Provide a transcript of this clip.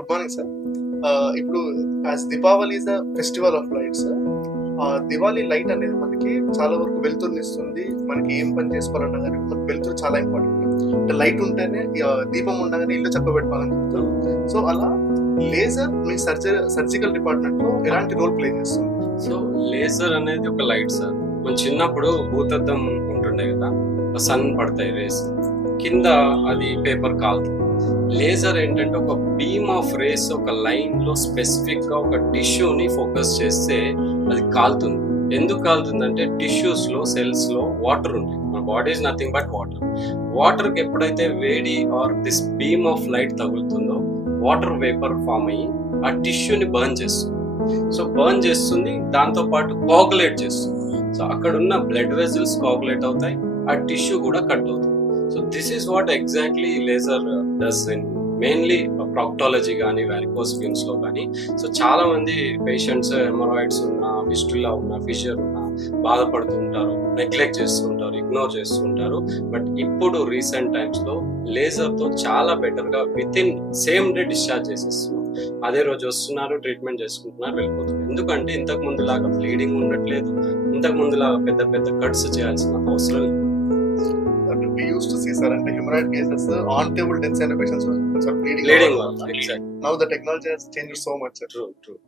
Good morning sir. ఇప్పుడు as Deepavali is a festival of lights. Diwali light అనేది మనకి చాలా వరకు వెలుతురునిస్తుంది. మనకి ఏం పని చేసుకోవాలన్నా కానీ మనకి వెలుతురు చాలా ఇంపార్టెంట్. అంటే లైట్ ఉంటేనే దీపం ఉండగానే ఇల్లు చక్కబెట్టుకోవాలని చెప్తారు. సో అలా లేజర్ మీ సర్జికల్ డిపార్ట్మెంట్ లో ఎలాంటి రోల్ ప్లే చేస్తుంది? సో లేజర్ అనేది ఒక లైట్ సార్. మనం చిన్నప్పుడు భూతద్దం ఉంటుండే కదా, సన్ పడతాయి రేస్ కింద, అది పేపర్ కాలుతుంది. లేజర్ ఏంటంటే ఒక బీమ్ ఆఫ్ రేస్ ఒక లైన్ లో స్పెసిఫిక్ గా ఒక టిష్యూని ఫోకస్ చేస్తే అది కాలుతుంది. ఎందుకు కాలుతుందంటే టిష్యూస్ లో సెల్స్ లో వాటర్ ఉంటాయి. మన body is nothing but water. Water కి ఎప్పుడైతే వేడి or this beam of light తగులుతుందో వాటర్ వేపర్ ఫామ్ అయ్యి ఆ టిష్యూని బర్న్ చేస్తుంది. సో బర్న్ చేస్తుంది, దాంతో పాటు కోగులేట్ చేస్తుంది. సో అక్కడ ఉన్న బ్లడ్ వెజల్స్ కోగులేట్ అవుతాయి, ఆ టిష్యూ కూడా కట్ అవుతుంది. So this is what exactly laser does in mainly ప్రాక్టాలజీ కానీ వారికోస్ వెయిన్స్ లో కానీ. సో చాలా మంది పేషెంట్స్ హెమరాయిడ్స్ ఉన్న, ఫిస్టులా ఉన్న, ఫిషర్ ఉన్న బాధపడుతూ ఉంటారు, నెగ్లెక్ట్ చేస్తుంటారు, ఇగ్నోర్ చేస్తుంటారు. బట్ ఇప్పుడు రీసెంట్ టైమ్స్ లో లేజర్ తో చాలా బెటర్ గా with in same day discharge చేసేస్తున్నాం. అదే రోజు వస్తున్నారు, ట్రీట్మెంట్ చేసుకుంటున్నారు, వెళ్ళిపోతున్నారు. ఎందుకంటే ఇంతకు ముందు లాగా బ్లీడింగ్ ఉండట్లేదు, ఇంతకు ముందు లాగా పెద్ద పెద్ద కట్స్ చేయాల్సిన అవసరం లేదు. We used to see, sir, and hemorrhoid cases, on-table deaths and patients were bleeding. Exactly. Now the technology has changed so much, sir. True.